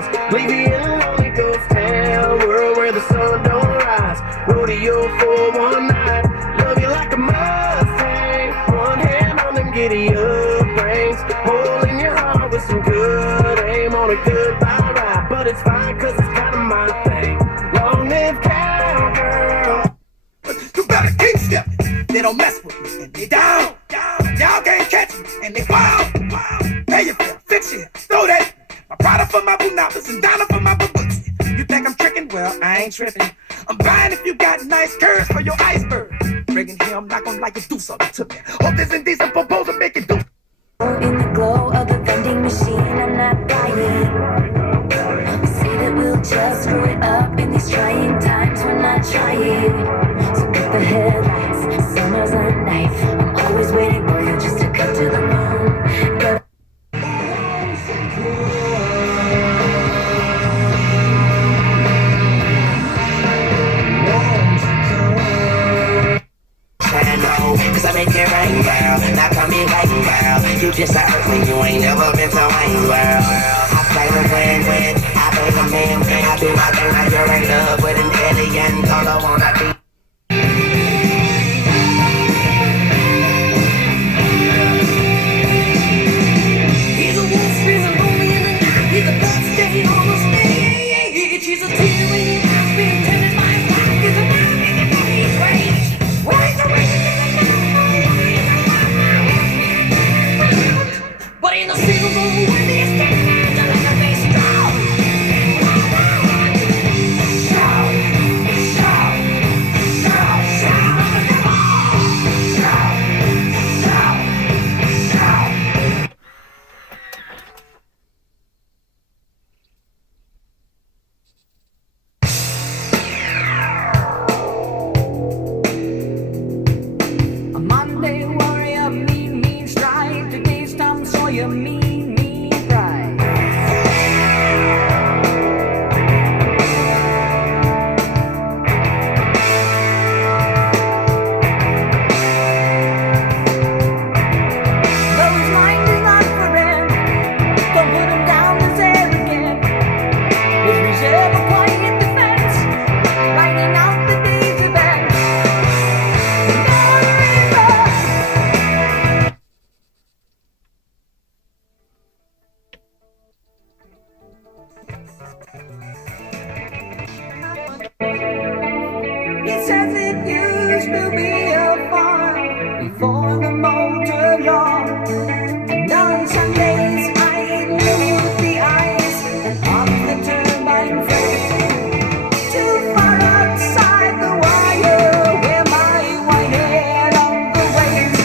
girls, leave you in a lonely ghost town, world where the sun don't rise. Rodeo for one night, love you like a Mustang. One hand on them giddy up reins, hole in your heart with some good aim on a goodbye ride. But it's fine, cause it's kinda my thing. Long live cowgirl. You better keep stepping. They don't mess with me, and they down. Y'all can't catch me, and they wild. Pay your bill, fix it, throw that. My Prada for my Bunapas and Donna for my books. You think I'm tricking? Well, I ain't tripping. I'm buying if you got nice curves for your iceberg. Bringing here, I'm not gonna like to do something to me. Hope this indecent proposal make it do. In the glow of the vending machine, I'm not buying. Say that we'll just screw it up in these trying times. We're not trying. So cut the headlights, summer's a knife. I'm always waiting for you just to cut to the moon. Cut Cause I make it rain, girl. Now come me right, girl. You just a earthling, you ain't never been to Wayne, girl. I play the win-win, I play the man, I do my thing like you're in love with an alien. All I wanna be. He's a wolf, he's a lonely in the night. He's a birthday on the stage. He's a tear in your eyes, being tended by his wife. He's a man in the body's rage. Where's the reason but in the single room when he's standing to let her be strong. Shout, shout, shout, shout, come on. Shout, shout, shout. A Monday warrior, mean strike. Today's Tom Sawyer, mean pride. Those lines is not for rent. Don't put him down as arrogant. His reserve a quiet defense, writing out the day's events. It says it used to be a farm before the motor law. And on Sundays I look the ice and on the turbine frame. Too far outside the wire where my white head on the waves.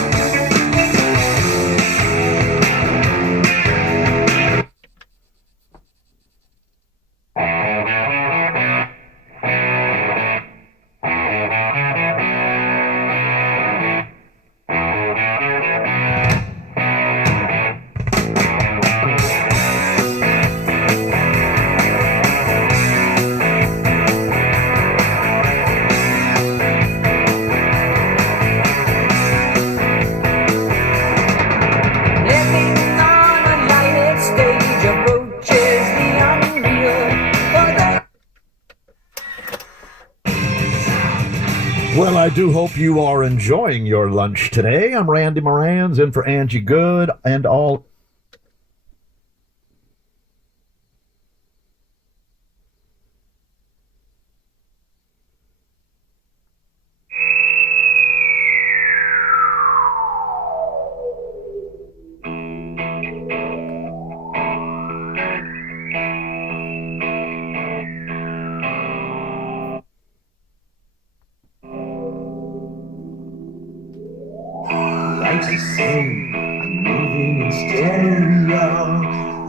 Living on a lighted stage approaches the unreal. For the Well, I do hope you are enjoying your lunch today. I'm Randy Morans in for Angie Good and all. Life's the same, I'm moving in stereo.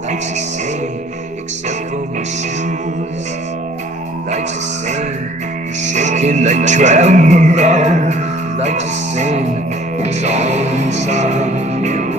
Life's the same, except for my shoes. Life's the same, you're shaking like tremolo. Life's the same, it's all inside you.